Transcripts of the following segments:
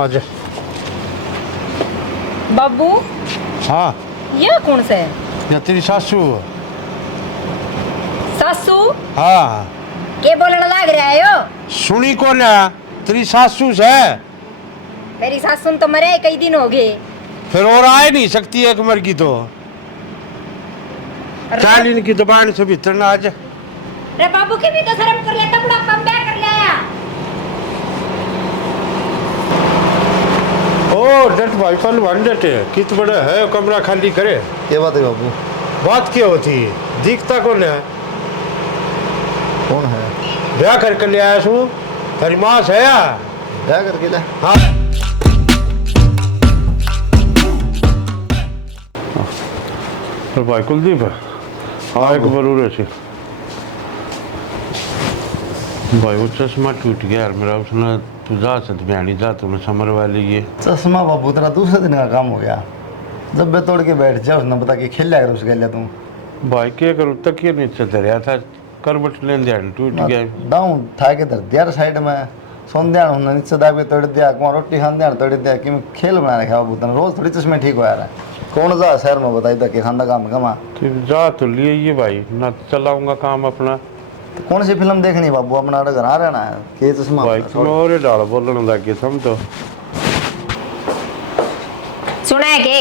आजा। बाबू हाँ ये कौन सा है? या तेरी सासू। सासू हाँ के बोलने लग रहा है यो? सुनी कौन है? तेरी सासू से। मेरी सासू तो मरे कई दिन हो गए। फिर और आए नहीं सकती एक मर की तो चाल इनकी दुकान से भीतर ना आ जा। रे बाबू की भी तो शर्म कर लेता, बड़ा कम बैक कर लिया। ओ डट भाई पहलवान डट कित बड़ा है कमरा खाली करे। ये बात है बाबू। बात क्या होती है? दिखता कौन है? कौन है? ब्याह करके ले आया सू तेरी माँ से या? क्या करके ले? हाँ भाई कुलदीप है। हाँ एक जरूर है भाई वो चश्मा टूट गया यार मेरा। उसने तू जा सकते बयानी जा तुमने समर वाली ये चश्मा बाबू तेरा दूसरे दिन का काम हो गया। जब मैं तोड़ के बैठ जा उसने बता के खेल लिया कर उसके लिए तुम। भाई क्या करूँ तक ये नीचे धरिया था करबट लेन दिया टूट गया। डाउन था के धर दिया साइड में सोन दिया उन्होंने नीचे दाबे तोड़ दिया कुमार रोटी खान दिया तोड़ दिया कि मैं खेल बना रखा बाबू तेरा रोज थोड़ी चश्मे ठीक हो यार। कौन जा शहर में बताई था कि खाना काम कमा जा तो लिए ये भाई ना चलाऊंगा काम अपना। तो कौन सी फिल्म देखनी बाबू अपना घर आ रहना है कि चश्मा भाई तुम्हें और डाल बोलने लग गए तुम तो। सुना है के?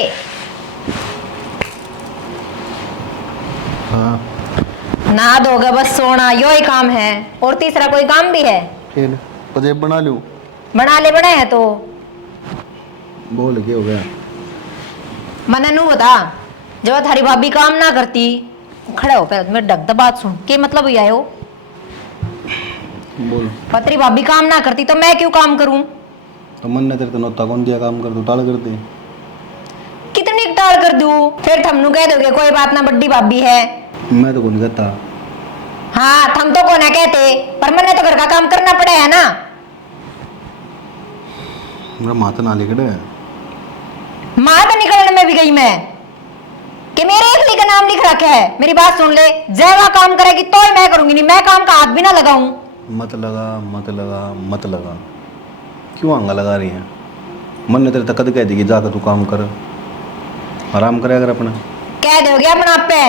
हाँ नहा धोगा बस सोना यो ही काम है और तीसरा कोई काम भी है? खेल पजेब बना लूं। बना ले बड़े हैं तो बोल के हो गया। मना नू बता जब थारी भाभी काम ना करती खड़े हो पे मेरे ढक बात सुन के मतलब ये आयो। बोल पत्री भाभी काम ना करती तो मैं क्यों काम करूं? तो मन ने तेरे तो नोता कौन दिया काम कर तू टाल कर दे। कितनी टाल कर दूं? फिर थमनू कह दोगे कोई बात ना बड्डी भाभी है। मैं तो कौन कहता। हाँ थम तो को ना कहते पर मैंने तो घर का काम करना पड़े है ना। मेरा माता ना लिखड़े माँ तो निकलने में भी गई मैं कि मेरे एक का नाम लिख रखा है। मेरी बात सुन ले जय वह काम करेगी तो ही मैं करूंगी नहीं मैं काम का हाथ भी ना लगाऊं। मत लगा मत लगा मत लगा क्यों आंगा लगा रही है। मन ने तेरे तक कद कह दी कि जाकर तू काम कर आराम करे अगर अपना कह दोगे अपना आप पे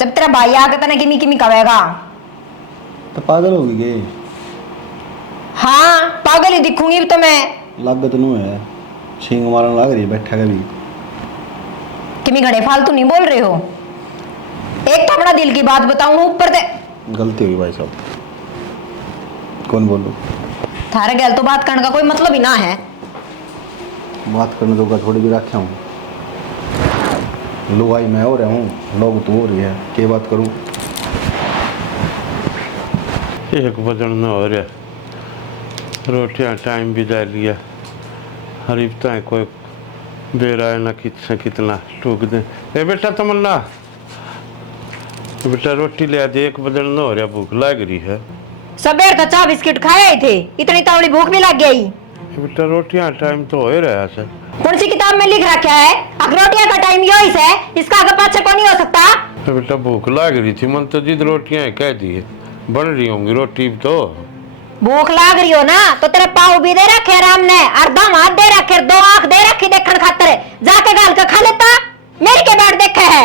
जब तेरा भाई आकर तना किमी किमी कहेगा तो पागल होगी के। हाँ पागल ही दिखूंगी तो मैं। लागत नू है छींग मारने लग रही है बैठा कभी किमी घड़े फालतू नहीं बोल रहे हो। एक तो अपना दिल की बात बताऊं ऊपर से गलती हुई भाई साहब। कौन बोलूं थारे गैल तो बात करने का कोई मतलब ही ना है। बात करने दो थोड़ी भी रखा हूँ लुगाई मैं हो रहा हूँ लोग तो हो रही है क्या बात करूँ। एक बजन में हो रहा रोटियां टाइम भी जा लिया हरीफता है कोई बेरा है ना कितना टूक दे। ए बेटा तमन्ना बेटा रोटी ले आ दे। एक बजन में हो रहा भूख लग रही है। सबेर तो चाय बिस्किट खाए थे इतनी तावड़ी भूख भी लग गई। बेटा रोटियां टाइम तो हो ही रहा है। कौन सी किताब में लिख रखा है अखरोटिया का टाइम यो है इसका आगे पाछे को नहीं हो सकता। तो बेटा भूख लग रही थी मन तो जिद रोटियां कह दी बन रही होंगी रोटी तो। भूख लाग रही हो ना तो तेरे पाँव भी दे रखे राम ने अर्धा हाथ दे रखे दो आंख दे रखी देखने खातर जाके गाल के खा लेता मेरे के बैठ देखे है।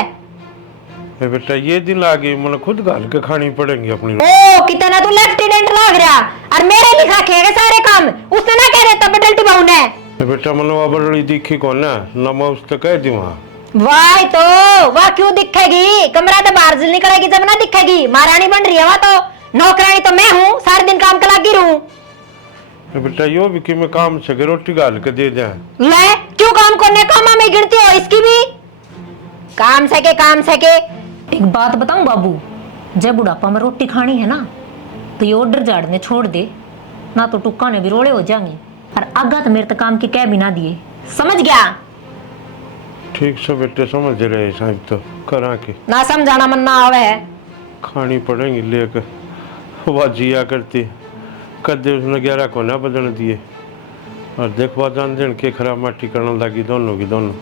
बेटा ये दिन आ गई मन खुद गाल के खानी पड़ेंगी अपनी। ओ कितना तू लेफ्टिनेंट लाग रहा और मेरे लिखा के सारे काम उसने ना कह देता बडल्टी बाऊ ने। बेटा मनवा बड़ी दिखी कौन ना नमस तो कह दी वहाँ। वाह तो वाह क्यों दिखेगी कमरा तो बाहर से निकलेगी जब ना दिखेगी महारानी बन रही है वह तो नौकरानी तो मैं हूँ सारे दिन काम का लगी रहूं। बेटा यो भी कि मैं काम से रोटी गाल के दे जाए ले क्यों काम करने कामा में गिनती हो इसकी भी काम से के। एक बात बताऊं बाबू जब बुढ़ापा में रोटी खानी है ना तो ये ऑर्डर झाड़ने छोड़ दे ना तो टुक्का ने भी रोड़े हो जाएंगे और आगा तो मेरे तो काम की कह भी ना दिए समझ गया। ठीक से बेटे समझ रहे साहब तो करा के ना समझाना मन ना आवे है खानी पड़ेंगी लेकर वह जिया करती कदे उसने 11 को ना बदन दिए और देखवा जान देन के खराब माटी करने लगी दोनों की दोनों।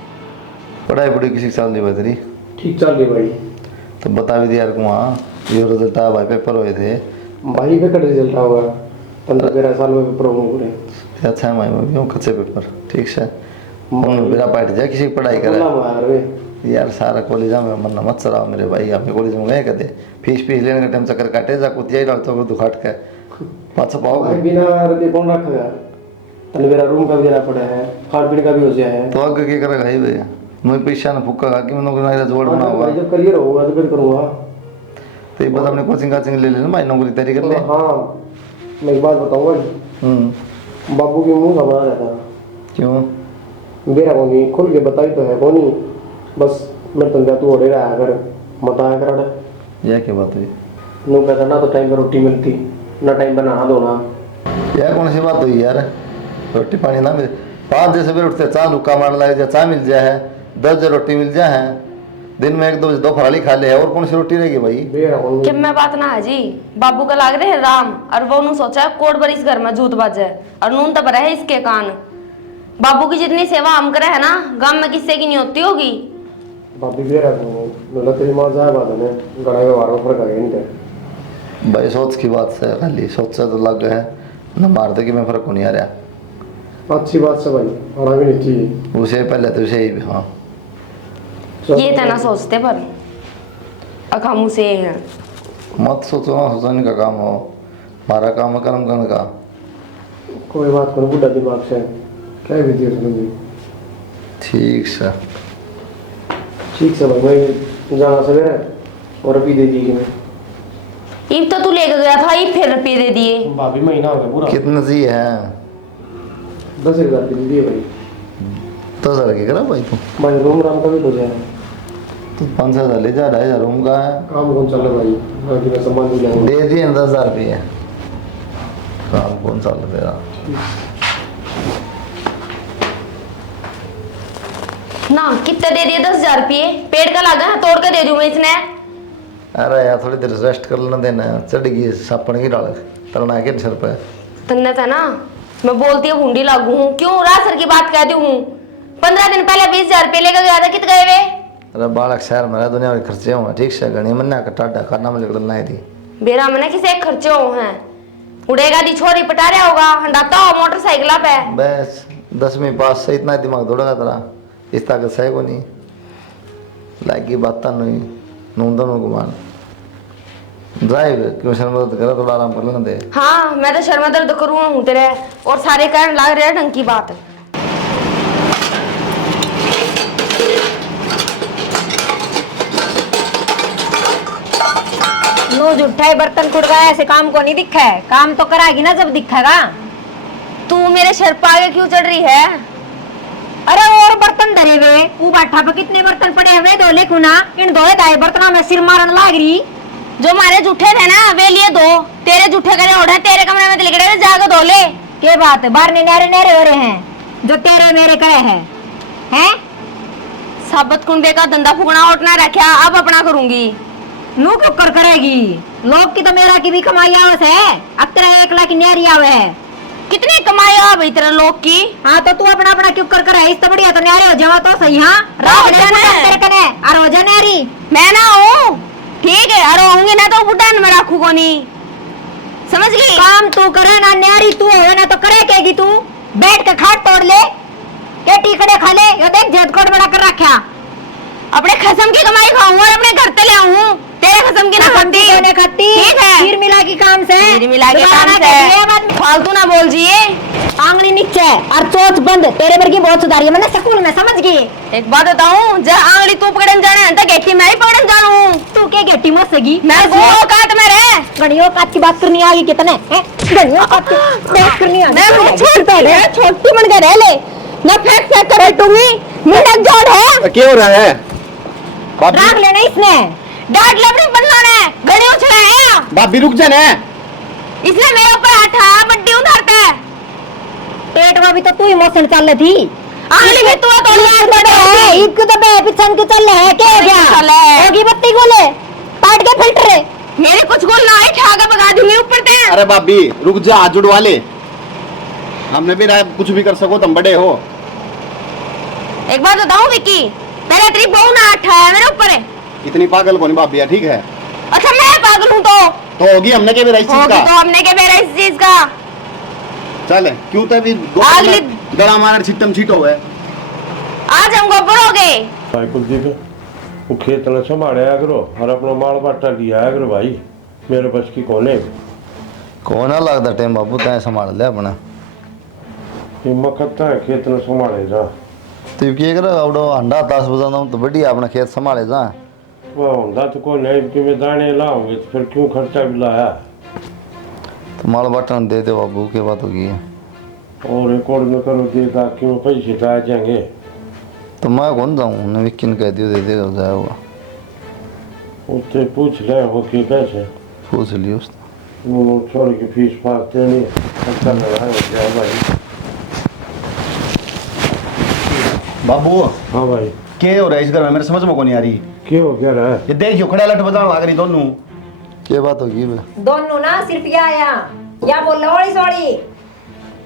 पढ़ाई पढ़ी किसी साल नहीं बदली ठीक चल रही भाई। तो बता भी दिया यार कुआं ये रिजल्ट आ भाई पेपर हुए थे भाई का रिजल्ट होगा 15-13 साल में पेपर होंगे पूरे। अच्छा मैं यूं कच्चे पेपर ठीक से मेरा पार्ट जा किसी की पढ़ाई करे यार सारा कॉलेज में मन मत चलाओ मेरे भाई अपने कॉलेज में गए कहते फीस लेने का टाइम चक्कर काटे जा कुतिया ही डालते हो दुखाट के पाछा पाओ बिना रुपये कौन रखेगा तने मेरा रूम का भी देना पड़ा है खान पीने का भी हो गया है तो आगे क्या करेगा भाई भैया मैं पैसा ना फूका खा के मैं नौकरी जोड़ बना हुआ जब करियर होगा तो फिर करूँगा तो ये बात अपने कोचिंग काचिंग ले लेना भाई नौकरी तैयारी कर ले हाँ मैं एक बात बताऊँगा बाबू की मुँह घबरा रहता क्यों मेरा कोनी खुल के बताई तो है कोनी बस मैं तो तू हो रहा है अगर मत आया कर यह क्या बात हुई नो कहता ना तो टाइम पर रोटी मिलती ना टाइम पर नहा धोना यह कौन सी बात हुई यार रोटी पानी ना मिले 5 बजे सवेरे उठते चाय लुक्का मार लाए चाय मिल जाए है 10 बजे रोटी मिल जाए है दिन में 1-2 बजे दोपहर वाली खा ले और कौन सी रोटी रहेगी भाई कि मैं बात ना है जी बाबू का लाग रहे हैं राम और वो उन्होंने सोचा है कोड पर इस घर में जूत बाजे और नून तब रहे इसके कान बाबू की जितनी सेवा हम करे है ना गांव में किससे की नहीं होती होगी बाबी भी रहा तेरी माँ जाए बात है गड़ा व्यवहार में फर्क आ गया इनके भाई सोच की बात से खाली सोच से तो लग है न मार दे कि मैं फर्क नहीं आ रहा अच्छी बात से भाई आना भी नहीं चाहिए उसे पहले तो उसे ही हाँ ये तो ना सोचते पर हम उसे हैं मत सोचो ना सोचने का काम हो हमारा काम है कर्म करने का कोई बात करो बुढ़ा दिमाग से क्या विधि है समझी ठीक से ठीक से भाई मैं जाना सवेरे और अभी दे दी मैं ईब तो तू लेकर गया था ईब फिर रुपये दे दिए भाभी महीना हो गया पूरा कितने जी है 10,000 दे दिए भाई 10,000 की करा भाई तू भाई रूम राम का भी हो जाए तो 5,000 ले जा 2,500 रूम का है काम कौन चल रहा भाई बाकी मैं सामान भी लाऊंगा दे दिए 10,000 रुपये काम कौन सा तेरा ना कितने दे दिए 10,000 रुपये पेड़ का लागा है तोड़ कर दे दूं मैं इसने अरे यार थोड़ी देर रेस्ट कर लेना देना चढ़ गई सापन की डाल तरना के सर पे तन्ने था ना मैं बोलती हूँ भूंडी लागू हूँ क्यों रात सर की बात कहती हूँ 15 दिन पहले 20,000 रुपये लेकर गया था कित गए वे अरे बालक शहर में रह दुनिया में खर्चे हुए ठीक से गणी मन्ना का टाटा करना में निकलना है थी बेरा मने किसे एक खर्चे हो हैं उड़ेगा दी छोरी पटा रहा होगा हंडाता हो मोटरसाइकिल पे बस 10वीं पास से इतना दिमाग दौड़ेगा तेरा इस ताकत सही को नहीं लाइक की बात नहीं नूंदन गुमान ड्राइव क्यों शर्म दर्द करा थोड़ा आराम कर लेना दे हाँ मैं तो शर्मा दर्द करूँ हूँ तेरे और सारे कारण लाग रहे ढंग की बात नो जुट्ठा है बर्तन खुड़ गया ऐसे काम को नहीं दिखा है काम तो कराएगी ना जब दिखेगा तू मेरे सर पर आगे क्यों चढ़ रही है अरे और बर्तन धरे हुए वो बाठा पे कितने बर्तन पड़े हुए धोले कुना इन धोए धाए बर्तनों में सिर मारन लाग रही जो हमारे जूठे थे ना वे लिए दो तेरे जूठे करे ओढ़े तेरे कमरे में लिखड़े जाकर धो ले के बात है बाहर नेरे हो रहे हैं जो तेरे मेरे करे हैं साबत कुंडे का धंधा फुकना उठना रखा अब अपना करूंगी नू कब कर करेगी लोग की तो मेरा की भी कमाई आवस है अब तेरा 1 लाख की न्यारी आवे है कितनी कमाई आ भाई तेरा लोग की हाँ तो तू अपना अपना क्यों कर है इस तो बढ़िया तो न्यारे हो जावा तो सही हाँ हो जाना है। तेरे कने और हो जा न्यारी मैं ना हूँ ठीक है अरे होंगे ना तो बुढ़ा में रखू को नहीं समझ गई काम तू करे ना न्यारी तू हो ना तो करे केगी तू बैठ के खाट तोड़ ले के टीकड़े खा ले ये देख झटकोट बड़ा कर रखा अपने खसम की कमाई खाऊं और अपने घर पे ले आऊं तेरे खसम की ना खाती ठीक है खीर मिला की काम से खीर मिला के काम से फालतू ना बोल जिए आंगली नीचे और चोच बंद तेरे वर्गी बहुत सुधारी है मैंने स्कूल में समझ गई एक बात बताऊं जब आंगली तू पकड़न जाने हैं तो गेटी मैं ही पकड़न जानू तू के गेटी मत सगी मैं वो काट में रे गणियों काट की बात करनी आगी कितने गणियों काट की बात करनी आ मैं छोटी बन के रह ले मैं फेंक कर बैठूंगी मेरा जोड़ है क्या हो रहा है राग लेना इसने डांट ले अपने बंदा ने गले उछला है भाभी रुक जा ना इसने मेरे ऊपर हाथ आया बड्डी उधरता है पेट में भी तो तू इमोशन चल रही थी आंगली में तू तो है ईद को तो बे पिछन के चल है के क्या होगी बत्ती गोले काट के फिल्टर मेरे कुछ गोल ना है ठाका भगा दूंगी ऊपर ते अरे भाभी रुक जा हाथ जुड़वा ले हमने भी राय कुछ भी कर सको तुम बड़े हो एक बात बताऊं विक्की पहले तेरी बहू ना उठाया मेरे ऊपर है इतनी पागल कौन भाभी है ठीक है अच्छा मैं पागल हूं तो होगी हमने क्या मेरा इस चीज का तो हमने क्या मेरा इस चीज का चल क्यों तो भी अगली- गला मार छिटम छिट हो गए। आज हम गोबर हो गए। भाई कुलदीप वो खेत न संभालिया करो और अपना माल बाटा लिया करो भाई, मेरे बस की कोने कौन ना लगता टाइम बाबू तैं संभाल लिया अपना। हिम्मत करता है खेत न संभाले जा। तू क्या कर आवड़ो अंडा 10 बजाना तो बढ़िया अपना खेत संभाले जा। वह होंदा तो कोई नहीं कि मैं दाने लाऊंगे तो फिर क्यों खर्चा भी लाया। तो माल बाटन दे दे बाबू, की बात होगी है। और रिकॉर्ड में करो देगा क्यों पैसे तो आ जाएंगे। तो मैं कौन जाऊँ, उन्हें विक्की ने कह दियो दे देगा जाएगा। उससे पूछ ले वो कि कैसे पूछ लियो उसने। वो छोड़ के फीस फास देनी खर्चा लगा जाए भाई। बाबू हाँ भाई के हो रहा है इस घर में, मेरे समझ में को नहीं आ रही। क्यों हो क्या रहा है। ये देखियो खड़ा लट बजाने लग रही दोनों। क्या बात होगी बे? दोनों ना सिर्फ या बोल रहा सॉरी।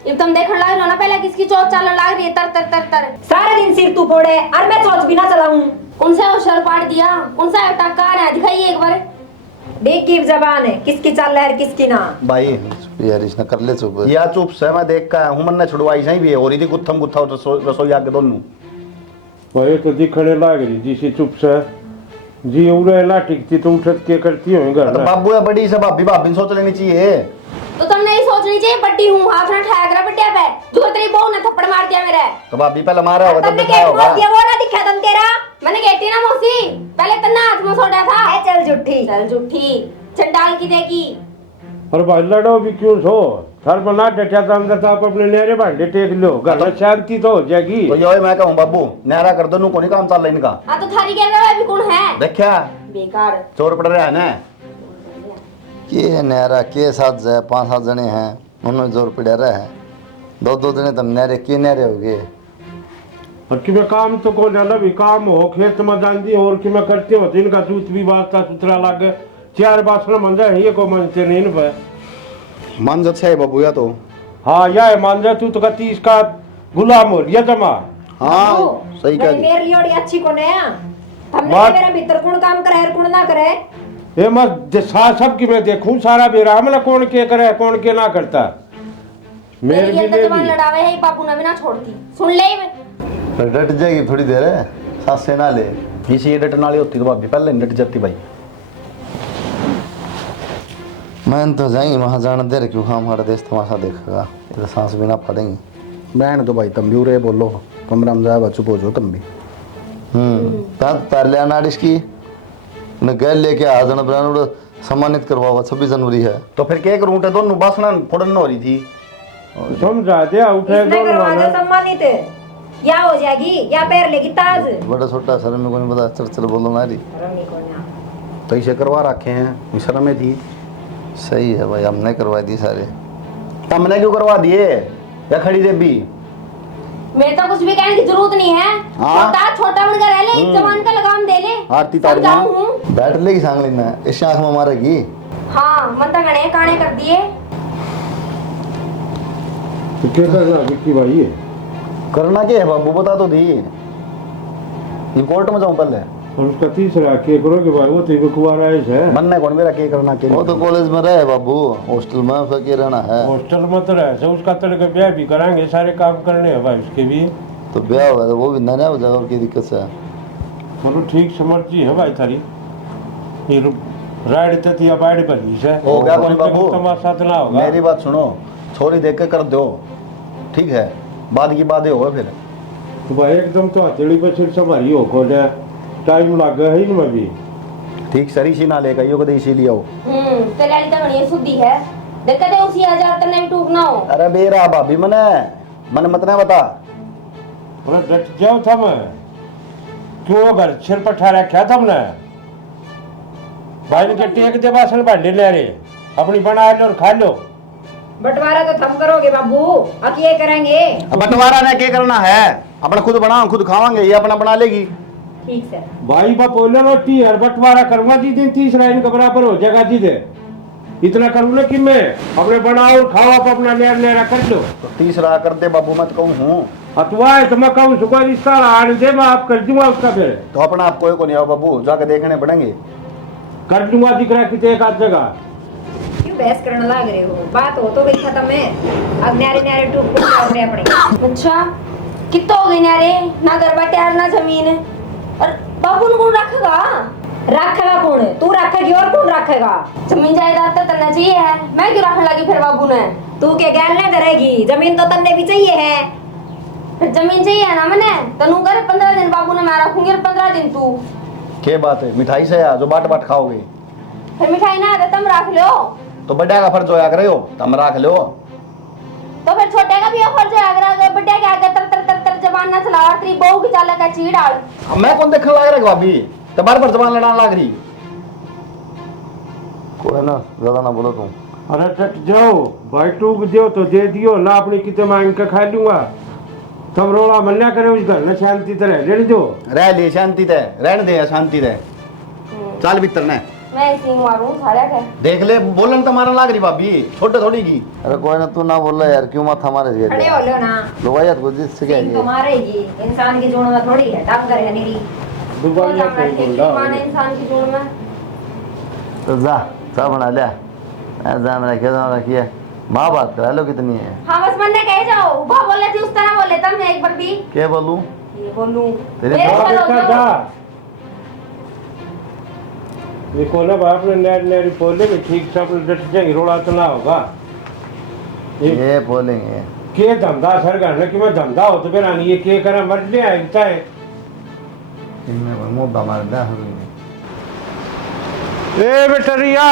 ये तुम देखने लग रहे हो ना पहले किसकी चोट चलने लग रही है तर तर तर तर। सारा दिन सिर तू फोड़े और मैं चौथ भी ना चलाऊं। कौन सा होशियार पाड़ दिया, कौन सा टक्का है दिखाइए एक बार। देख की जबान है किसकी चल रहा है किसकी ना। भाई यार इसने कर ले चुप। या चुप से मैं देख का हूं, मन ने छुड़वाई सही भी है और इधर गुत्थम गुत्था रसोई आके दोनों। भाई तो दिखने लग रही जी से चुप से जी उड़े ना टिकती तो उठत के करती हो घर तो में। बाबू है बड़ी से भाभी भाभी सोच लेनी चाहिए। तो तुमने ये सोचनी चाहिए बट्टी हूँ हाथ में ठहर कर बट्टिया पे जो तेरी बहू ने थप्पड़ मार दिया मेरे। तो भाभी पहले मारा होगा तब तुमने दिखाया क्या होगा। बोल दिया वो ना दिखा तुम तेरा। मैंने कहती ना मौसी पहले तन्ना हाथ में सोडा था। ए चल झूठी। चल झूठी चंडाल की देगी। और भाई लड़ो भी क्यों सो घर बना डटिया तो अंदर तो आप अपने नेरे भांडे टेक लो घर में शांति तो हो जाएगी। तो यो मैं कहूँ बाबू न्यारा कर दो, को नहीं काम चल रहा इनका। हाँ तो थारी कह रहा है अभी कौन है देखा बेकार चोर पड़ रहा है ना। के नहरा के साथ जाए 5-7 जने हैं उन्होंने जोर पड़ा रहा है। 2-2 जने तुम नहरे के नहरे हो गए। और कि मैं काम तो को जाना भी काम हो खेत में जानी और कि मैं करती हूँ इनका दूध भी वास्ता सुथरा लागे 4 बासण मंजा है ये को मनते नहीं इन पे। मन अच्छा है बाबू या तो। हाँ या मांझा तू तो कहती इसका गुलाम हो लिया जमा। हाँ सही कह मेरे लिए और अच्छी को नया हमने बात- मेरा भीतर कौन काम करे और कौन ना करे। ये मैं सब की मैं देखूं सारा बेरा हमला कौन के करे कौन के ना करता। मेरे मेरी भी अंदर ले जबान ली। लड़ावे है बापू ने भी ना छोड़ती सुन ले। पर डट जाएगी थोड़ी देर है सांस से ना ले। इसी ये डटन वाली होती तो भाभी पहले नहीं डट जाती भाई। मैं तो जाएंगे वहाँ जाना दे रहे क्यों हमारा देश तमाशा देखेगा तो सांस भी ना पड़ेंगी। बहन तो भाई तुम भी उरे बोलो कमरा में जाए चुप हो जाओ तुम भी। तार ले आना इसकी न गैल लेके आ जाना ब्रांड सम्मानित करवाओ 26 जनवरी है। तो फिर क्या करूँ दोनों बासना फोड़न हो रही थी। समझा दिया उठे इसने दोनों करवा दो वाला। सम्मानित या हो जाएगी या पैर लेगी ताज। बड़ा छोटा सर में कोई नहीं पता चल बोलो ना रही। रमी को ना तो इसे करवा रखे हैं शर्म में थी। सही है भाई हमने करवा दी सारे। तुमने क्यों करवा दिए या खड़ी देवी। मेरे तो कुछ भी कहने की जरूरत नहीं है। हाँ। छोटा बनकर रह ले एक जवान का लगाम दे ले। आरती तारू माँ। समझाऊं हूँ। बैठ लेगी सांग लेना इस आंख में मारेगी। हाँ मन तो गणे काने कर दिए। तो क्या करना विक्की भाई ये करना क्या है बाबू बता तो दी। ये कोर्ट में जाऊं पहले। और उसका तीसरा के करोगे भाई वो तो कुआरा है। बनने कौन मेरा क्या करना क्या वो तो कॉलेज में रहे बाबू हॉस्टल में उसका क्या रहना है। हॉस्टल में तो रहे उसका तड़के ब्याह भी कराएंगे सारे काम करने हैं भाई उसके भी। तो ब्याह होगा तो वो भी नया हो जाएगा और क्या दिक्कत है। मतलब ठीक से मर्जी है भाई थारी ये राइड ते या बाइड बनी से हो गया कौन बाबू। तमाशा तो ना होगा। मेरी बात सुनो छोरी देख के कर दो ठीक है बाद की बातें होगा फिर। तो भाई एकदम तो हथेली पर सिर संभारी हो खोल टाइम लग गया है इनमें भी। ठीक सरी सी ना लेगा यो कदे इसीलिए आओ। तेरे वाली तो बड़ी शुद्धि है देखते थे उसी 1000 तने भी टूक ना हो। अरे बेरा भाभी मने मत ना बता। अरे डट जाओ थम क्यों घर सिर पर ठा रखा तुमने भाई ने के टेक दे बासन भांडे ले रे अपनी बना लो और खा लो। बंटवारा तो थम करोगे बाबू अब ये करेंगे। अब बंटवारा ने क्या करना है अपना खुद बनाओ खुद खावांगे ये अपना बना लेगी। ठीक से भाई बा बोले रोटी है बंटवारा करूंगा जी दिन 30 लाइन के बराबर हो जाएगा जी दे इतना करूँ ना कि मैं अपने बनाओ और खाओ आप अपना लेर लेरा कर लो। तो तीसरा कर दे बाबू मत कहूँ हूँ। अतवा है तो मैं कहूँ सुबह रिश्ता आने दे मैं आप कर दूंगा उसका फिर तो अपना आप कोई को नहीं आओ बाबू जाके देखने पड़ेंगे। कर दूंगा दिख रहा है कि एक आध जगह। क्यों बहस करने लग रहे हो? बात हो तो गई खत्म है। अब न्यारे न्यारे टूक टूक कर रहे अपने। अच्छा कितना हो गई न्यारे, ना घर बाटे ना जमीन, और बाबू ने कौन रखेगा? रखेगा कौन? तू रखेगी और कौन रखेगा? जमीन जायदाद तो तन्ने चाहिए है, मैं क्यों रखने लगी फिर बाबू ने? तू के गैल नहीं करेगी, जमीन तो तन्ने भी चाहिए है। फिर जमीन चाहिए है ना मैंने, तनु कर 15 दिन बाबू ने मैं रखूंगी और 15 दिन तू। क्या बात है, मिठाई से या जो बाट बाट खाओगे? फिर मिठाई ना आते तुम रख लो, तो बड़ा का फर्ज होया करे हो, तुम रख लो। तो फिर छोटे का भी फर्ज है, अगर बड़े के आगे तर तर तर तर जबान ना चला और तेरी बहू की चाल का चीड़ डाल। मैं कौन देखने लग रहा भाभी, तो बार बार जबान लड़ाने लग रही। कोई ना, ज्यादा ना बोलो तुम। अरे टट जाओ भाई, टूक दो तो दे दियो ना, अपनी कितने मांग के खा लूंगा। तुम रोड़ा मन्या करे उस घर में शांति तरह रहने दो। रह ले शांति ते, रहने दे शांति ते। चल भीतर ने मैं इसी मारूं सारे के। देख ले, बोलन तो मारने लग रही भाभी, छोटे थोड़ी की। अरे कोई ना, तू ना बोल यार, क्यों माथा मारे जी? खड़े हो लो ना। लो यार कुछ से क्या तो मारेगी, इंसान की जोड़ में थोड़ी है, टाप करे नहीं। दुबारा कहीं बोल माने इंसान की जोड़ में। तो जा बना लिया, ऐसा मैंने क्या रखिए। माँ बात करा लो कितनी है। हाँ बस मन ने कहे जाओ, वो बोले थी उस तरह बोले तब मैं एक बार भी क्या बोलूं? ये बोलूं तेरे मेरे बाप चलो बेटा जाओ। जा। देखो ना बाप ने नैर नैर बोले कि ठीक से अपने डट जाएंगे, रोड़ा तो ना होगा। ये बोलेंगे के धंधा सर करने कि मैं धंधा हो तो फिर आनी ये के करा मर ले आएगा है। इनमें मुद्दा मार दे। ए बेटा रिया,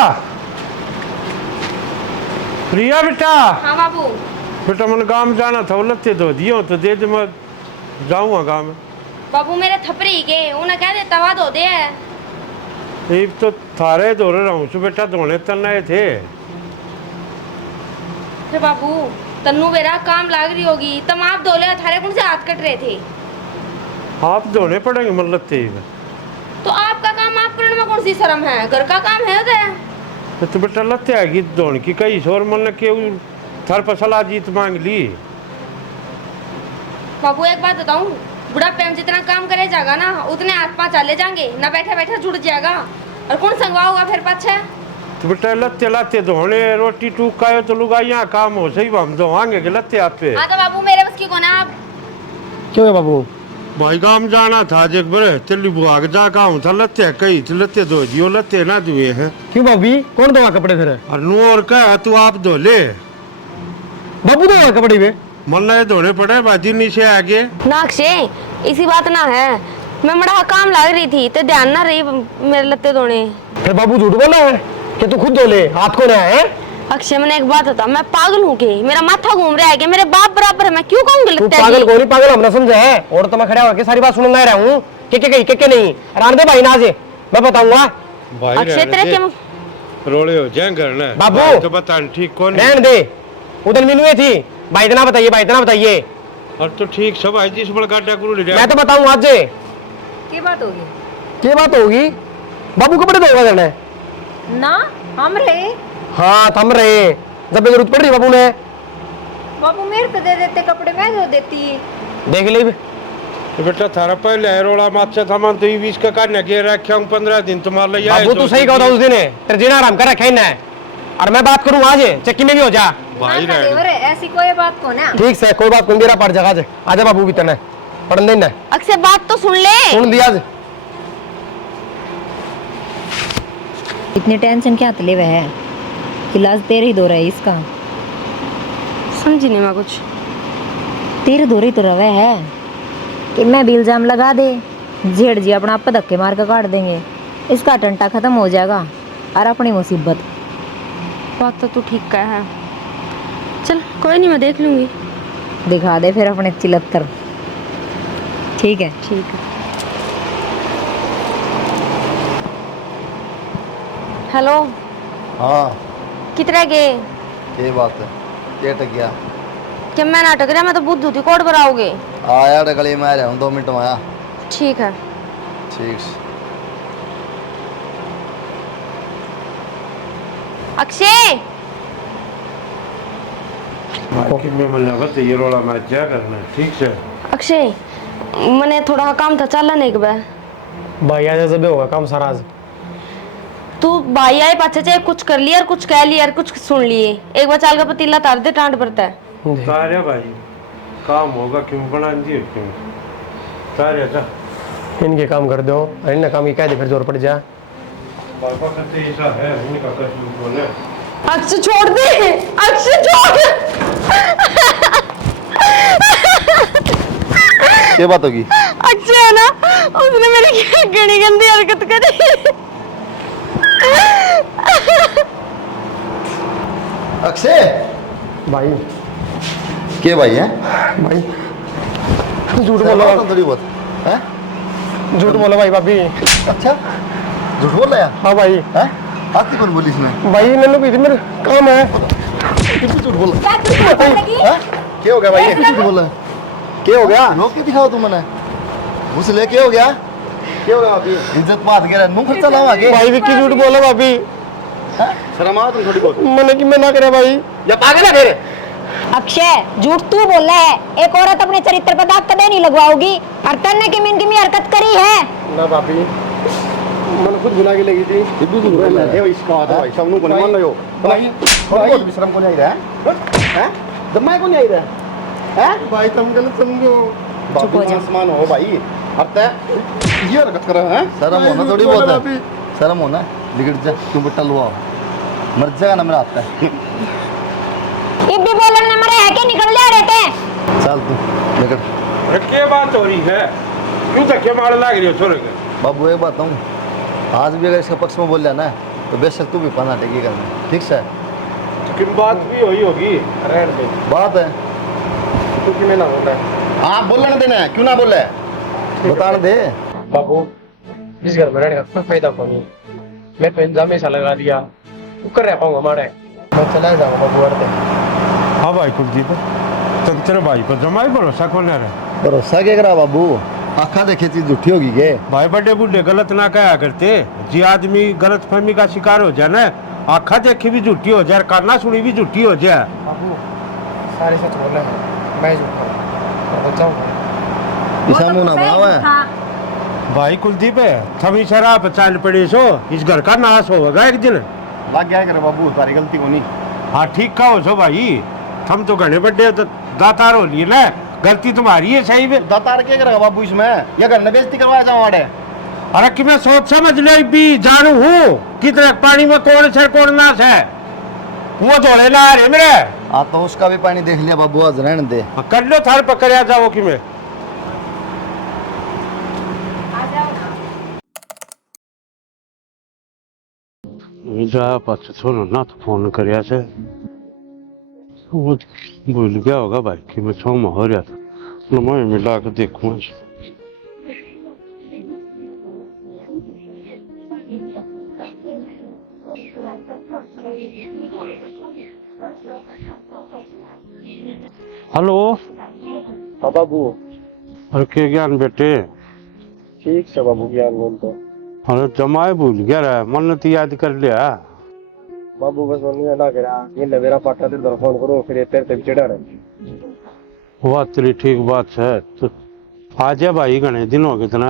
रिया बेटा। हाँ बाबू। बेटा मन गांव जाना था, लत्ते धो दियो तो दे दे, मैं जाऊंगा गांव में। बाबू मेरे थपरी के उन्हें कह दे तवा धो दे। एक तो थारे धो रहा हूँ सो बेटा, धोने तन्ने थे। अरे बाबू तन्नू मेरा काम लाग रही होगी, तम आप धो ले, थारे कौन से हाथ कट रहे थे? आप धोने पड़ेंगे मन लत्ते। तो आपका काम आप करने में कौन सी शर्म है, घर का काम है उधर। तो बेटा लत्ते आएगी धोने की, कई शोर मन के थर पर सलाह जीत मांग ली। बाबू एक बात बताऊं, बुढ़ापे में जितना काम करे जाएगा ना उतने हाथ पाँव चाले जाएंगे, ना बैठे बैठे जुड़ जाएगा, और कौन संगवा होगा फिर पाछे? तो बेटा लत्ते लाते धोने, रोटी टूक खाए तो लुगाइया काम हो सही, हम धोवांगे कि लत्ते आप पे। हाँ तो बाबू मेरे बस की कौन है आप? क्यों है बाबू? भाई गांव जाना था एक बड़े तिल्ली बुआ के जा काम था, लत्ते कई तो लत्ते धो दियो, लत्ते ना धुए हैं। क्यों भाभी, कौन धोआ कपड़े फिर? और नू और कह तू आप धो ले। बाबू धोआ कपड़े में मन ये धोने पड़े बाजी नीचे आगे। नाक्षे इसी बात ना है, मैं बड़ा काम लाग रही थी तो ध्यान ना रही मेरे लत्ते धोने। फिर बाबू झूठ बोला है कि तू खुद धो ले, हाथ को ना है? अक्षय मैंने एक बात बता, मैं पागल हूँ के मेरा माथा घूम रहा है कि मेरे बाप बराबर है, मैं क्यों कहूँगी तू लगता पागल है? को नहीं, पागल हमने समझा है। और तो मैं खड़ा होकर सारी बात सुन रहा हूँ के कही के नहीं। रान दे भाई ना आज मैं बताऊंगा। भाई अक्षय तेरे क्या रोड़े हो जाए घर ना बाबू तो बता ठीक कौन रहन दे, उधर मिलुए थी भाई, इतना बताइए भाई, इतना बताइए। और तो ठीक सब आई जिस बड़ा गाटा करू मैं तो बताऊँ आज की बात होगी क्या बात होगी। बाबू कपड़े धोगा देना ना, हम रहे। हाँ थम रहे, जब जरूरत पड़ रही बाबू ने। बाबू मेरे को दे देते कपड़े, मैं धो देती। देख ले तो बेटा थारा पहले रोड़ा माचा था मन तो 20 का काटने के रखे हूं 15 दिन तुम्हारे लिए बाबू तू सही कहा था उस दिन, तेरे जीना आराम कर रखा है, और मैं बात करूँ आज चक्की में भी हो जा। भाई ना रह देवर, ऐसी कोई बात को ना। ठीक से कोई बात नहीं, मेरा पड़ जाएगा। आजा बाबू भी तेने पढ़न देना अक्षय बात तो सुन ले। सुन दिया। इतनी टेंशन क्या तले हुए है, इलाज तेरे ही दो रहा है इसका। समझी नहीं मैं कुछ। तेरे दो रही तो रवे है कि मैं भी इल्जाम लगा दे, जेठ जी अपना आप धक्के मार कर काट देंगे, इसका टंटा खत्म हो जाएगा और अपनी मुसीबत। बात तो तू ठीक कहा है, चल कोई नहीं मैं देख लूंगी। दिखा दे फिर अपने चिलत्तर। ठीक है ठीक है। हेलो हाँ कितने गए? ये बात है, ये टक गया। क्या मैं नाटक रहा, मैं तो बुद्ध थी, कोड बनाओगे? आया गली में आ रहा हूँ, 2 मिनट में आया। ठीक है। ठीक। अक्षय कि मैं मन लगा तो ये रोड़ा मैं क्या करना है, ठीक से। अक्षय मैंने थोड़ा काम था, चल ना एक बार। भाई आज जब होगा काम सारा आज। तू भाई आए पाछे चाहे कुछ कर लिया और कुछ कह लिया और कुछ सुन लिए, एक बार चाल का पतीला तार दे टांड पड़ता है। तारे भाई काम होगा क्यों बना दिए क्यों तारे जा इनके काम कर दो और इनका काम की कह दे फिर जोर पड़ जा। बाबा कहते ऐसा है इनका कसूर कौन है? अक्षय छोड़ दे, अक्षय छोड़। क्या बात होगी? अक्षय है ना, उसने मेरी घनी गंदी हरकत करी। अक्षय भाई के भाई है? भाई झूठ बोलो, थोड़ी बहुत है। झूठ बोलो भाई भाभी। अच्छा झूठ बोल रहा है? हाँ भाई। हैं? आती कौन बोली इसमें? भाई मैंने कही थी मेरे काम है। किसी झूठ बोल क्या तू झूठ बोलेगी? क्या हो गया भाई? किसी झूठ बोल रहा है? क्या हो गया? लोग क्यों दिखाओ तुम मैंने घुस ले? क्या हो गया? क्या हो गया अभी? इज्जत बात कह रहा है, मुंह खर्चा लाओ आगे। भाई विक्की झूठ बोला भाभी। शर्म आओ तुम थोड़ी बहुत। मैंने कि मैं ना करे भाई। या पागल है फिर? अक्षय झूठ तू बोल रहा है, एक औरत अपने चरित्र पर दाग कदे नहीं लगवाओगी। और तन्ने की मिन की हरकत करी है ना भाभी, मैंने खुद बुला के लगी थी। ये भी झूठ बोल रहा है। इसका आता भाई सब नु को मान लो भाई भाई विश्राम को नहीं रहा है दमाई को नहीं रहा है भाई तुम गलत समझो। चुप हो जा। समान हो भाई हरता ये हरकत कर रहा है। शर्म होना थोड़ी बहुत है, शर्म होना बिगड़ जा तू बेटा लुआ मर जाएगा ना मेरा आता है। ये भी बोलने में मरे है कि निकल जा रहे थे। चल तू बिगड़। अरे क्या बात हो रही है? क्यों धक्के मार लाग रही हो छोरे के? बाबू एक बात कहूँ, आज भी अगर इसके पक्ष में बोल लिया ना तो बेशक तू भी पाना टेगी करना, ठीक है? किन बात भी हुई होगी? रहने दे, बात है तू क्यों ना बोल रहा है? हाँ बोलने देना है क्यों ना बोल रहा है बता दे। बाबू इस घर में रहने का कोई फायदा को नहीं। मैं तो इंतजाम ऐसा लगा दिया, तू कर रहा पाऊंगा हमारे। मैं चला जाऊंगा बाबू हरते। हाँ भाई कुलदीप तेरे भाई पर जमाई भरोसा कौन है? भरोसा क्या करा बाबू? आखा देखे चीज झूठी होगी के? भाई बड़े बूढ़े गलत ना कहा करते, जी आदमी गलत फहमी का शिकार हो जाए ना, आखा देखी भी झूठी हो जाए, काना सुनी भी झूठी हो जाए। बाबू सारे सच बोल रहे हैं, मैं झूठ बोल जाऊंगा। इसा मुंह ना बनावा है। भाई कुलदीप है थमी शराब चाल पड़े सो, इस घर का नाश होगा एक दिन। लग गया करे बाबू तारी गलती को नहीं। हाँ ठीक कहो सो भाई, हम तो घने बड़े तो दातार हो लिए ना, गलती तुम्हारी है सही में। दातार क्या करेगा बाबू इसमें? ये घर में बेइज्जती करवाया जाओ हमारे। अरे कि मैं सोच समझ ले भी जानू हूँ कितने पानी में कौन से कौन नाश है, वो धोले ना रहे मेरे। हाँ तो उसका भी पानी देख लिया बाबू, आज रहने दे। कर लो थार पकड़िया जाओ कि मैं जा पास छोड़ो ना तो फोन करिया से वो भूल गया होगा भाई कि मैं छो में हो रहा था, मैं मिला के देखूँ। हेलो हाँ बाबू। अरे के ज्ञान बेटे? ठीक से बाबू ज्ञान बोल तो। अरे जमाए भूल गया रहा, मन तो याद कर लिया बाबू बस मन ना करा ये मेरा पाटा दे फोन करो फिर तेरे पे चिढ़ा रहे। वो तेरी ठीक बात है, तो आ जा भाई घने दिन हो गए तना।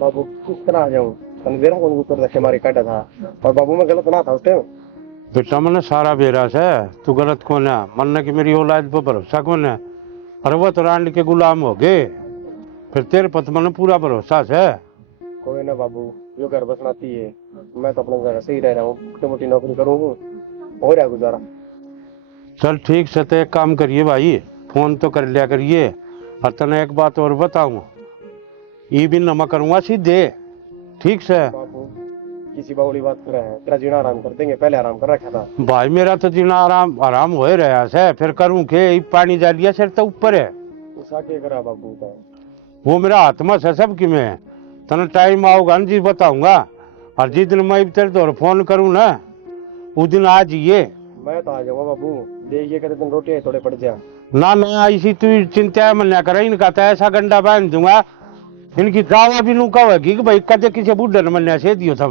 बाबू किस तरह आ जाऊँ? मेरा कौन ऊपर रखे मारे काटा था और बाबू मैं गलत ना था उस टाइम। बेटा मैंने सारा बेरास है, तू गलत कौन है? मन की मेरी औलाद पर भरोसा कौन है? अरे वो तो रांड के गुलाम हो गए, फिर तेरे पत मन पूरा भरोसा है। कोई ना बाबू, जो घर बसनाती है, मैं तो अपने जगह सही रह रहा हूँ, छोटी मोटी नौकरी करूँ हो रहा गुजारा। चल ठीक से, तो एक काम करिए भाई, फोन तो कर लिया करिए। और तने एक बात और बताऊँ, ये भी नमा करूँगा सीधे, ठीक से? बाबू किसी बावली बात कर रहे हैं, तेरा जीना आराम कर देंगे, पहले आराम कर रखा था। भाई मेरा तो जीना आराम हो रहा है, फिर करूँ के? पानी जा लिया सिर तो ऊपर है, उसा के करा बाबू का वो मेरा आत्मा से सब कि मैं तने टाइम आओगा जी बताऊंगा। और जिस दिन मैं तेरे तो फोन करूँ ना, उस दिन आ जाइए। मैं तो आ जाऊंगा बाबू, देखिए कहते दिन रोटी थोड़े पड़ जा। ना ना इसी तू चिंता मना कर, इनका तो ऐसा गंडा बांध दूंगा, इनकी दावा भी नू कहेगी कि भाई कदे किसी बुढ़े ने मन्या से दियो था।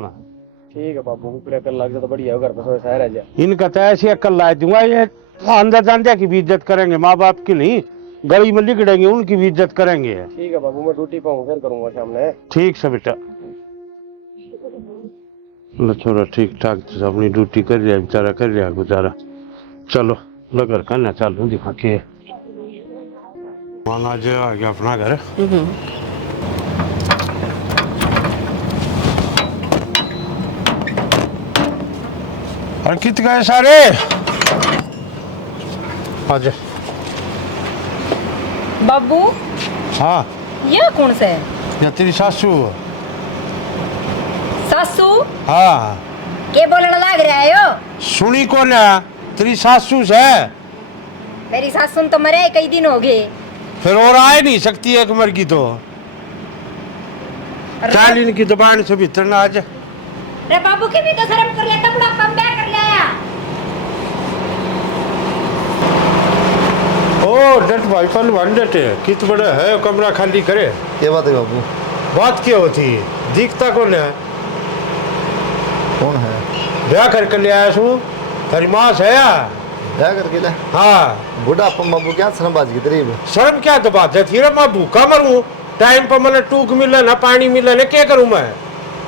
ठीक है बाबू, पूरा कर लग जाए तो बढ़िया, घर पर सह रह जाए। इनका तो ऐसी अक्ल ला दूंगा, ये अंदर जानते की भी इज्जत करेंगे, माँ बाप की नहीं, गली में लिखड़ेंगे उनकी भी इज्जत करेंगे। ठीक है बाबू, मैं ड्यूटी पे हूँ, फिर करूंगा सामने। ठीक से बेटा। छोरा ठीक ठाक तो अपनी ड्यूटी कर रहा बेचारा, कर रहा गुजारा। चलो लगर करना चालू दिखा के माना जे आ गया अपना घर। और कित गए सारे आज। बाबू हाँ ये कौन सा है? या तेरी सासू। सासू हाँ के बोलने लग रहा है यो? सुनी को ना तेरी सासू से। मेरी सासू तो मरे कई दिन हो गए। फिर और आ नहीं सकती एक मर की तो चाल इनकी दुकान से भीतर ना आज। अरे बाबू की भी तो शर्म कर लेता, बड़ा कम बैक कर लिया। ओ डट भाई पल वन डटे कित बड़ा है कमरा खाली करे। क्या बात है बाबू? बात क्या होती दिखता कौन है? कौन है? ब्याह करके ले आया सू तेरी माँ से या? क्या करके ले? हाँ बुढ़ापा बाबू क्या शर्मबाज की तरीब। शर्म क्या तो बात है थी रे, मैं भूखा मरूं टाइम पर मैंने टूक मिले ना पानी मिले ना क्या करूं मैं?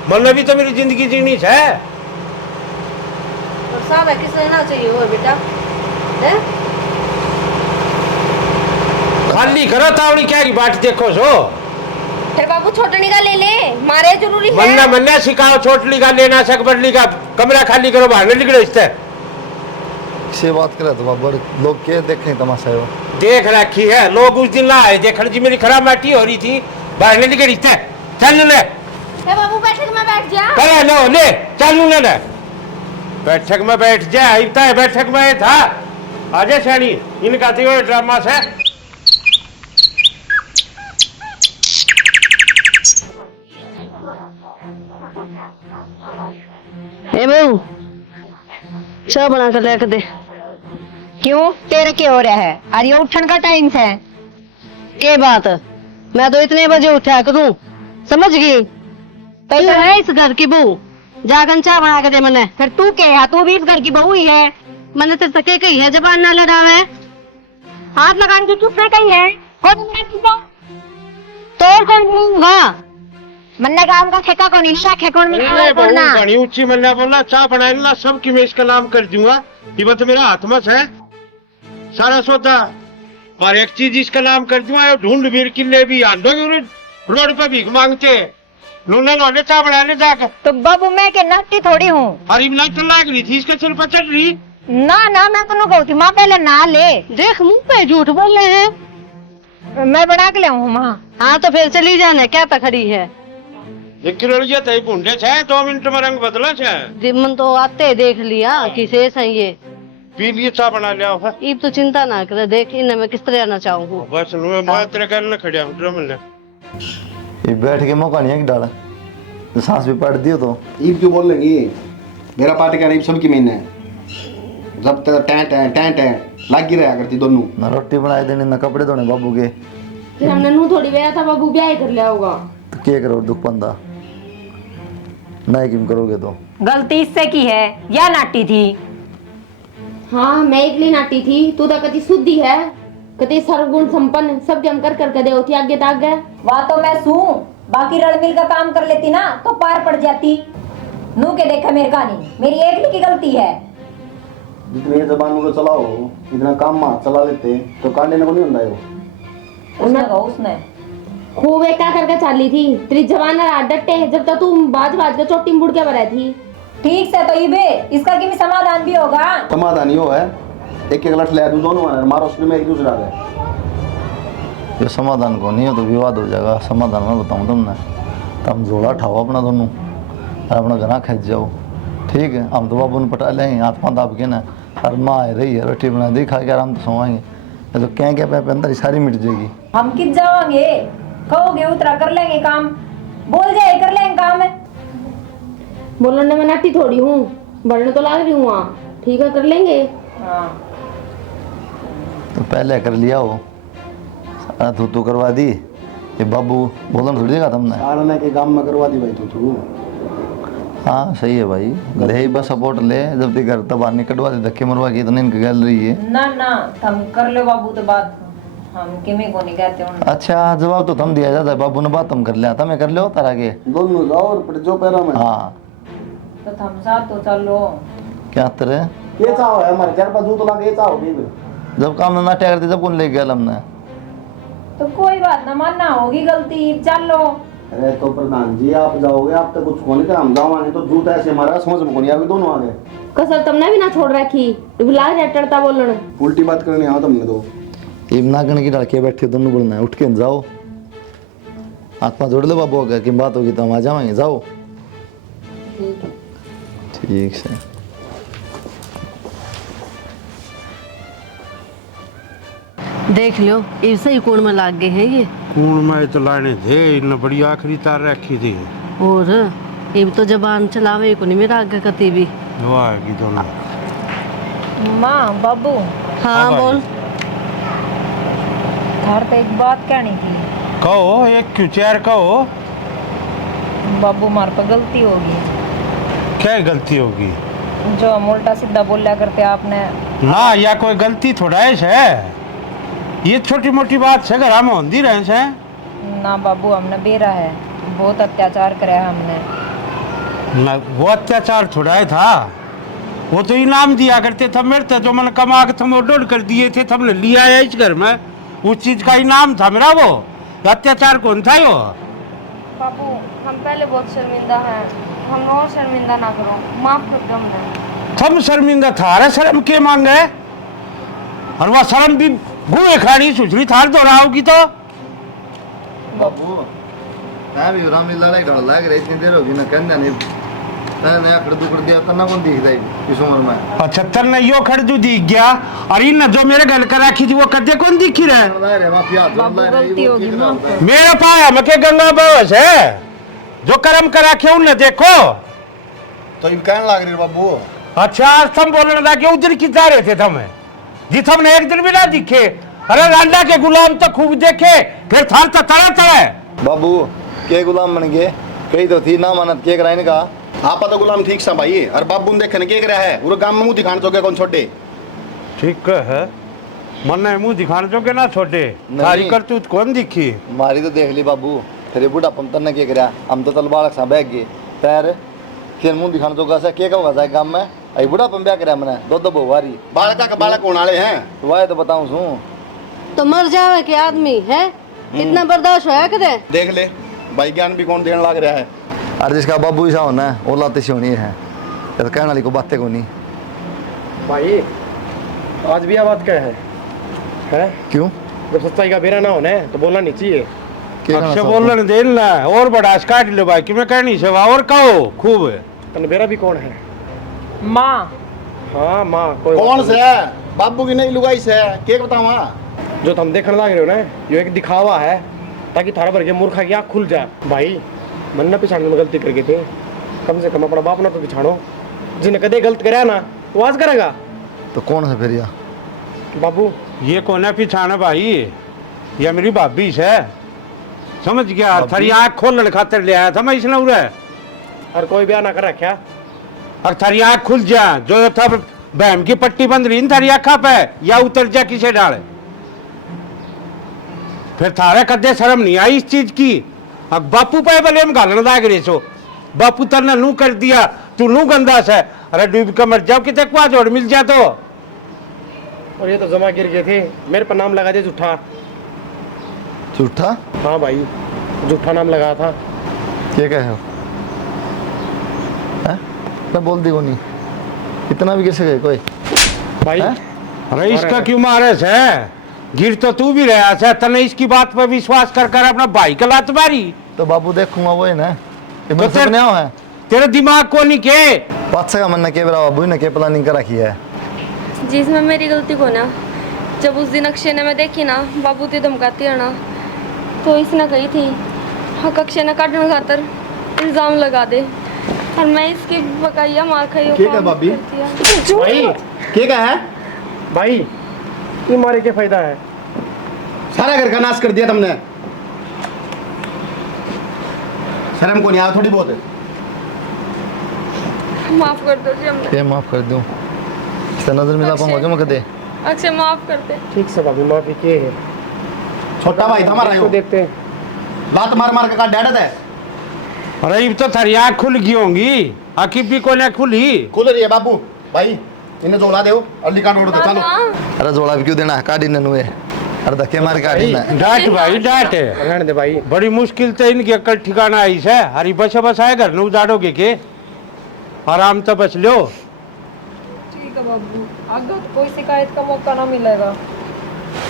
मन भी तो मेरी जिंदगी जीनी है। तो साहब किस लेना चाहिए वो बेटा खाली करो तावड़ी क्या की बात देखो सो। फिर बाबू छोटनी का ले ले, मारे जरूरी है। मन्ना मन्ना सिखाओ छोटली का लेना सक बड़ली का कमरा खाली करो बाहर निकलो इससे। से बात करे तो बाबू लोग क्या देखें तमाशा है वो। देख रखी है लोग उस दिन ला आए देखने जी मेरी खराब माटी हो रही थी बाहर निकल रिश्ते चल ले। बाबू बैठक में बैठ जा। पहले लो ले चल ले बैठक में बैठ जा। इतना है बैठक में था आजा शानी इनका तो ड्रामा से। ए बहू चाय बना कर लेकर दे। क्यों तेरे क्या हो रहा है? अरे उठन का टाइम है। के बात मैं तो इतने बजे उठा करूं समझ गई। तू है इस घर की बहू, जागन चाय बना के दे मने। फिर तू क्या है? तू भी इस घर की बहू ही है। मैंने तो सके कही है जबान ना लड़ावे। हाथ लगाने की चुप से कही है। तोड़ कर दूंगा। मन्ना काम का ठेका कौन नहीं रखे कौन में बड़ी ऊंची मन्ना बोला चाह बनाए ना सब की मैं इसका नाम कर दूंगा। ये बात मेरा हाथ में है सारा सौदा और एक चीज इसका नाम कर दूंगा ढूंढ भीड़ किले भी आंधो रोड पे भीख मांगते नूने नौने चाह बनाने जाकर। तो बाबू मैं के नट्टी थोड़ी हूँ। अरे ना तो लाग रही थी इसका सिर पर चढ़ रही। ना ना मैं तो कहती माँ पहले ना ले। देख मुंह पे झूठ बोल रहे हैं। मैं बना के ले आऊँ माँ। हाँ तो फिर चली जाने क्या तखड़ी है। एक किलो लिया तय भूंडे छे 2 मिनट में रंग बदला छे। जिमन तो आते देख लिया कि शेष है ये पी लिए चाह बना लिया है। इब तो चिंता ना करे देख इन्हें मैं किस तरह आना चाहूँ। बस मैं तेरे घर न खड़िया ड्रम ले ये बैठ के मौका नहीं है कि डाला तो सांस भी पड़ दियो तो ईब क्यों बोल लेंगी? मेरा पार्टी का ईब सबकी महीने है। जब तक टैं लाग रहा करती दोनों। ना रोटी बनाए देने ना कपड़े धोने बाबू के। फिर हमने नू थोड़ी बेरा था बाबू ब्याह कर लिया होगा। तो क्या करो दुख पंदा नहीं किम करोगे तो। गलती इससे की है या नाटी थी? हाँ मैं इतनी नाटी थी, तू तो कति शुद्धि है, कति सर्वगुण संपन्न, सब हम कर दे होती आगे तक गए। वह तो मैं सू बाकी रणमिल का काम कर लेती ना तो पार पड़ जाती। नू के देखा मेरी कहानी मेरी एक की गलती है। जितने जबान को चलाओ इतना काम मां चला लेते तो कांडे को नहीं होता है वो। उसने खूब एक क्या करके चाली थी तेरी जवान डटे जब तक तू बाज के चोटी मुड़ के बराई थी। ठीक से तो इबे इसका कि समाधान भी होगा। समाधान यो है एक लट ले दूं दोनों मारो उसमें एक दूसरा है। ये समाधान को नहीं हो तो विवाद हो जाएगा। समाधान में बताऊँ तुमने तुम जोड़ा उठाओ अपना दोनों और अपना घना खींच जाओ। ठीक है हम तो बाबू ने पटा लेंगे हाथ पाँव दाब के ना और माँ आ रही है रोटी बना दी खा के आराम तो सोवाएंगे। तो क्या पे अंदर सारी मिट जाएगी। हम कित जावांगे कहोगे उतरा कर लेंगे काम, बोल जाए कर लेंगे काम है। बोलने में नाटी थोड़ी हूँ, बढ़ने तो लाग रही हूँ वहाँ। ठीक है कर लेंगे। हाँ। तो पहले कर लिया हो तू करवा दी। ये बाबू बोलन थोड़ी देगा तुमने। आरने के काम में करवा दी भाई तू। हाँ सही है भाई ले ही बस सपोर्ट ले जब तक घर तब बाहर निकलवा दे धक्के मरवा के इतने इनकी गल रही है ना ना तुम कर लो बाबू तो बात हम किमे को नहीं कहते हूं। अच्छा जवाब तो तुम दिया जाता है बाबू ने बात तुम कर लिया था मैं कर लो तारा के दोनों जाओ और जो पैरा में। हाँ तो थम साथ तो चलो। क्या तरह ये चाहो है हमारे घर पर दूध ला के चाहो भी जब काम ना करते जब कौन ले गया हमने। तो कोई बात ना, मानना होगी गलती, चलो। अरे तो प्रधान जी आप जाओगे, आप तो कुछ खोने का हम जाओगे तो जूता ऐसे मारा समझ में नहीं आवे दोनों आगे। कसर तुमने भी ना छोड़ रखी, बुला जटड़ता बोलन। उल्टी बात करनी आओ तुमने तो। ये नागन की लड़के बैठे दोनों बोलना है, उठ के जाओ हाथ पाँव जोड़ लो बाबू, अगर की बात होगी तो हम आ जाएंगे, जाओ। ठीक है देख लो ऐसे ही कोण में लाग गए हैं ये। कौन मैं तो लाने थे, इन बड़ी आखिरी तार रखी थी। और ये तो जबान चलावे को नहीं मेरा आगे कती भी। वाह की तो ना। माँ बाबू हाँ बोल। थार तो एक बात कहनी थी। कहो, एक क्यों चार कहो। बाबू मार पर गलती होगी। क्या गलती होगी? जो हम उल्टा सीधा बोला करते आपने। ना या कोई गलती थोड़ा है, ये छोटी मोटी बात से घर में होती रहे से। ना बाबू हमने बेरा है, बहुत अत्याचार कराया हमने। ना वो अत्याचार थोड़ा है था, वो तो इनाम दिया करते थे मेरे थे, जो मैंने कमा के तुम डोल कर दिए थे, तुमने लिया है इस घर में, उस चीज का इनाम था मेरा। वो अत्याचार कौन था यो? बाबू हम पहले बहुत शर्मिंदा हैं, हम और शर्मिंदा ना करो, माफ कर दो हमने। तुम शर्मिंदा था, अरे शर्म के मांगे? और वह शर्म भी गुए खानी सुचरी थार दो रहा होगी तो। बाबू मैं भी राम लड़ाई ढल लग रही, इतनी देर होगी ना कहना नहीं मैं अकड़ दुकड़ दिया तना कौन दिख जाए इस उम्र में। अच्छा तन्ने यो खड़दू दिख गया, और इन जो मेरे गल कर रखी थी वो कदे कौन दिखी रहे? गलती होगी माफ कर। मेरे पाया मके गंगा बवस है, जो कर्म करा के उन्हें देखो। तो इन कहने लग रही बाबू। अच्छा आज तुम बोलने लगे उधर की जा रहे थे तुम्हें, जी तुमने एक दिन भी ना दिखे। अरे रांडा के गुलाम तो खूब देखे, फिर थार तो तरह तरह। बाबू के गुलाम बन गए, कही तो थी ना मानत के कराने का। आप तो गुलाम ठीक सा भाई, और बाबू ने देखने के रहा है, पूरे गांव में मुंह दिखाने चौके कौन छोटे। ठीक है, मन मुंह दिखाने चौके ना छोटे, सारी करतूत कौन दिखी? मारी तो देख ली बाबू, तेरे बूढ़ा पंतर ने के करा, हम तो तल बालक सा बैग गए पैर फिर मुंह दिखाने चौका से के होगा जाए गांव में। आई बूढ़ा पन ब्याह करा मैंने दो बहुवारी बालका का बालक कौन आले हैं? तो वाए तो बताऊं सू तो मर जावे के आदमी है, इतना बर्दाश्त होया करे। देख ले भाई ज्ञान भी कौन देने लग रहा है। अरे जिसका बाबू ऐसा होना है औलाद से होनी है, तो कहने वाली को बातें को नहीं। भाई आज भी आवाज क्या है? क्यों? जब सच्चाई का बेरा ना होना है तो बोलना नहीं चाहिए। अक्षय बोलने देना और बड़ा काट लो भाई कि मैं कहनी सेवा और कहो खूब। तनबेरा भी कौन है? माँ हाँ माँ कोई कौन से है? बाबू की नहीं लुगाई से है, के बतावा? जो तुम देखने लग रहे हो ना, ये एक दिखावा है ताकि थारा भर के मूर्खा की आँख खुल जाए। भाई मन ना पिछाड़ने में गलती करके थे, कम से कम अपना बाप ना तो पिछाड़ो। जिन्हें कदे गलत कराया ना वो आज करेगा। तो कौन है फिर या? बाबू ये कौन है पिछाना भाई? ये मेरी भाभी से समझ गया, थारी आँख खोलने खातिर ले आया था मैं इसने उरे। और कोई ब्याह ना कर रखा, और थारी आँख खुल जा, जो था बहम की पट्टी बंद रही थारी आँखा पे, या उतर जा किसे डाले। फिर थारे कदे शर्म नहीं आई इस चीज की। अब बापू पे भले हम गालन लाग रहे सो, बापू तरने नू कर दिया, तू नू गंदा से। अरे डूब के मर जाओ, कितने कुआ जोड़ मिल जा तो। और ये तो जमा गिर गए थे, मेरे पर नाम लगा दिया झूठा। झूठा? हाँ भाई झूठा नाम लगाया था। क्या कहे हो? मैं बोल दी को नहीं, इतना भी कैसे गए कोई भाई? अरे इसका क्यों मारे से? गिर तो तू भी रहा से, तने इसकी बात पर विश्वास कर कर अपना भाई का लात मारी। तो बाबू देखूंगा वो है ना, तो तेरे दिमाग को नहीं के पाँच का मन के बरा बाबू ने के प्लानिंग कर रखी है। जी इसमें मेरी गलती को ना, जब उस दिन अक्षय ने मैं देखी ना बाबू ते धमकाती है ना, तो इसने कही थी हाँ अक्षय ने काटने खातर इल्जाम लगा दे, और मैं इसकी बकाया मार खाई। भाभी भाई क्या है भाई ये मारे के फायदा है? सारा घर का नाश कर दिया तुमने, शर्म को नहीं आया थोड़ी बहुत? माफ कर दो जी हमने। के माफ कर दूं, इससे नजर मिला पाऊंगा क्या मैं कदे? अक्षय माफ कर दे। ठीक से भाभी माफी के है। छोटा भाई था हमारा इसको देखते हैं। लात मार मार के काट डांटत है। अरे अब तो थारी आँख खुल गई होंगी, आखिर भी को ने खुली खुल रही है बाबू भाई, इन्हें जोड़ा दो अल्ली का नोट दे चलो। अरे जोड़ा भी क्यों देना, काटी ने नुए, अरे धक्के मार काटी ना। डांट भाई डांट रहने दे भाई। बड़ी मुश्किल से इनकी अकल ठिकाना आई है। हरी बस बस आए घर न उजाड़ोगे के, आराम तो बच लो। ठीक है बाबू, आगे तो कोई शिकायत का मौका ना मिलेगा।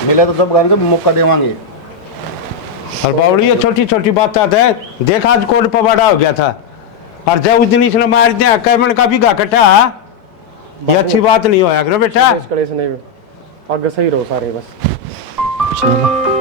मिले तो सब गाने से मौका देवांगे। और बावड़ी ये छोटी छोटी बात आते है, देखा आज कोर्ट पर बड़ा हो गया था, और जब उस दिन इसने मार दिया कैमन का भी कटा, ये अच्छी बात नहीं होया करो बेटा। कलेश नहीं, आगे सही रहो सारे बस। चलो